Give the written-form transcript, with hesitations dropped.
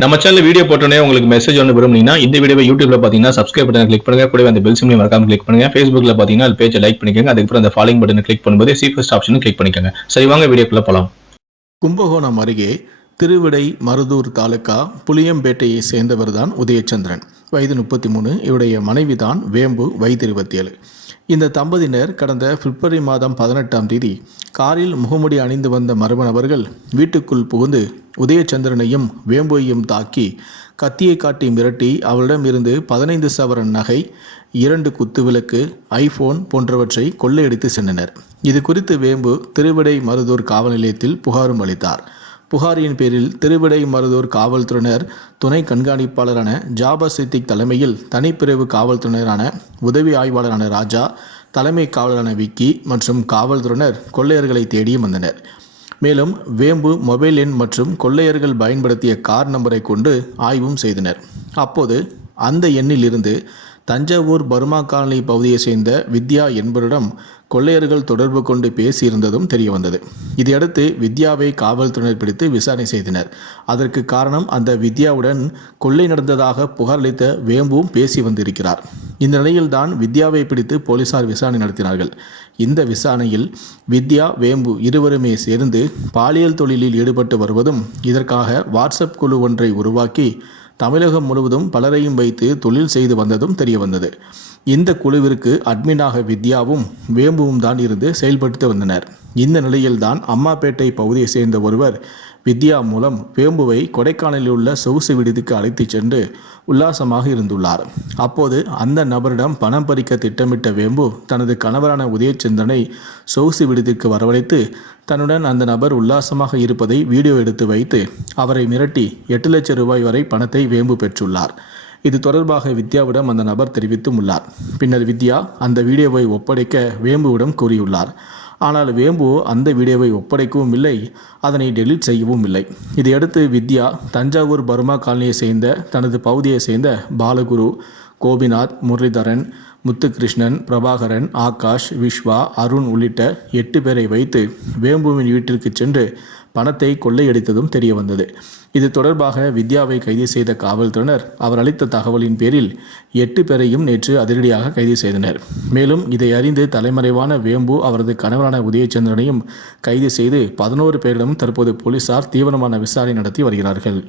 நம்ம channel video போட்டோன்னே உங்களுக்கு மெசேஜ் ஒன்று விரும்புனீங்கன்னா இந்த வீடியோவை யூடியூப்ல பார்த்தீங்கன்னா சப்ஸ்கிரைப் பட்டனை கிளிக் பண்ணுங்க. கூடவே அந்த பெல் சிம்லையும் மறக்காம கிளிக் பண்ணுங்க. ஃபேஸ்புக்ல பார்த்தீங்கன்னா அது பேஜை லைக் பண்ணிக்கோங்க. அதுக்கப்புறம் அந்த ஃபாலோயிங் பட்டனை கிளிக் பண்ணும்போது சீஃபஸ்ட் ஆப்ஷனும் கிளிக் பண்ணிக்கோங்க. சரி, வாங்க வீடியோக்குள்ள போகலாம். கும்பகோணம் அருகே திருவிடை மருதூர் தாலுகா புளியம்பேட்டையை சேர்ந்தவர் தான் உதயச்சந்திரன். வயது 33. இவருடைய மனைவி தான் வேம்பு, வயது 27. இந்த தம்பதியினர் கடந்த பிப்ரவரி மாதம் 18ஆம் தேதி காரில் முகமுடி அணிந்து வந்த மர்ம நபர்கள் வீட்டுக்குள் புகுந்து உதயச்சந்திரனையும் வேம்புவையும் தாக்கி கத்தியை காட்டி மிரட்டி அவளிடம் இருந்து 15 சவரன் நகை, 2 குத்துவிளக்கு, ஐபோன் போன்றவற்றை கொள்ளையடித்து சென்றனர். இது குறித்து வேம்பு திருவிடை மருதூர் காவல் நிலையத்தில் புகாரும் அளித்தார். புகாரின் பேரில் திருவிடை மருதூர் காவல்துறையினர் துணை கண்காணிப்பாளரான ஜாபர் சித்திக் தலைமையில் தனிப்பிரிவு காவல்துறையினரான உதவி ஆய்வாளரான ராஜா, தலைமை காவலரான விக்கி மற்றும் காவல்துறையினர் கொள்ளையர்களை தேடியும் வந்தனர். மேலும் வேம்பு மொபைல் எண் மற்றும் கொள்ளையர்கள் பயன்படுத்திய கார் நம்பரை கொண்டு ஆய்வும் செய்தனர். அப்போது அந்த எண்ணில் இருந்து தஞ்சாவூர் பர்மா காலனி பகுதியை சேர்ந்த வித்யா என்பவரிடம் கொள்ளையர்கள் தொடர்பு கொண்டு பேசியிருந்ததும் தெரியவந்தது. இதையடுத்து வித்யாவை காவல்துறையினர் பிடித்து விசாரணை செய்தனர். அதற்கு காரணம் அந்த வித்யாவுடன் கொள்ளை நடந்ததாக புகார் அளித்த வேம்புவும் பேசி வந்திருக்கிறார். இந்த நிலையில்தான் வித்யாவை பிடித்து போலீசார் விசாரணை நடத்தினார்கள். இந்த விசாரணையில் வித்யா, வேம்பு இருவருமே சேர்ந்து பாலியல் தொழிலில் ஈடுபட்டு வருவதும், இதற்காக வாட்ஸ்அப் குழு ஒன்றை உருவாக்கி தமிழகம் முழுவதும் பலரையும் வைத்து தொழில் செய்து வந்ததும் தெரியவந்தது. இந்த குழுவிற்கு அட்மினாக வித்யாவும் வேம்புவும் தான் இருந்து செயல்படுத்தி வந்தனர். இந்த நிலையில்தான் அம்மாப்பேட்டை பகுதியை சேர்ந்த ஒருவர் வித்யா மூலம் வேம்புவை கொடைக்கானலில் உள்ள சொகுசு விடுதிக்கு அழைத்துச் சென்று உல்லாசமாக இருந்துள்ளார். அப்போது அந்த நபரிடம் பணம் பறிக்க திட்டமிட்ட வேம்பு தனது கணவரான உதயச்சந்திரனை சொகுசு விடுதிக்கு வரவழைத்து தன்னுடன் அந்த நபர் உல்லாசமாக இருப்பதை வீடியோ எடுத்து வைத்து அவரை மிரட்டி 8 லட்சம் ரூபாய் வரை பணத்தை வேம்பு பெற்றுள்ளார். இது தொடர்பாக வித்யாவிடம் அந்த நபர் தெரிவித்தும் உள்ளார். பின்னர் வித்யா அந்த வீடியோவை ஒப்படைக்க வேம்புவிடம் கூறியுள்ளார். ஆனால் வேம்பு அந்த வீடியோவை ஒப்படைக்கவும் இல்லை, அதனை டெலீட் செய்யவும் இல்லை. இதையடுத்து வித்யா தஞ்சாவூர் பர்மா காலனியை சேர்ந்த தனது பகுதியை சேர்ந்த பாலகுரு, கோபிநாத், முரளிதரன், முத்துகிருஷ்ணன், பிரபாகரன், ஆகாஷ், விஸ்வா, அருண் உள்ளிட்ட 8 பேரை வைத்து வேம்புவின் வீட்டிற்கு சென்று பணத்தை கொள்ளையடித்ததும் தெரிய வந்தது. இது தொடர்பாக வித்யாவை கைது செய்த காவல்துறையினர் அவர் அளித்த தகவலின் பேரில் 8 பேரையும் நேற்று அதிரடியாக கைது செய்தனர். மேலும் இதை அறிந்து தலைமறைவான வேம்பு, அவரது கணவரான உதயச்சந்திரனையும் கைது செய்து 11 பேரிடம் தற்போது போலீசார் தீவிரமான விசாரணை நடத்தி வருகிறார்கள்.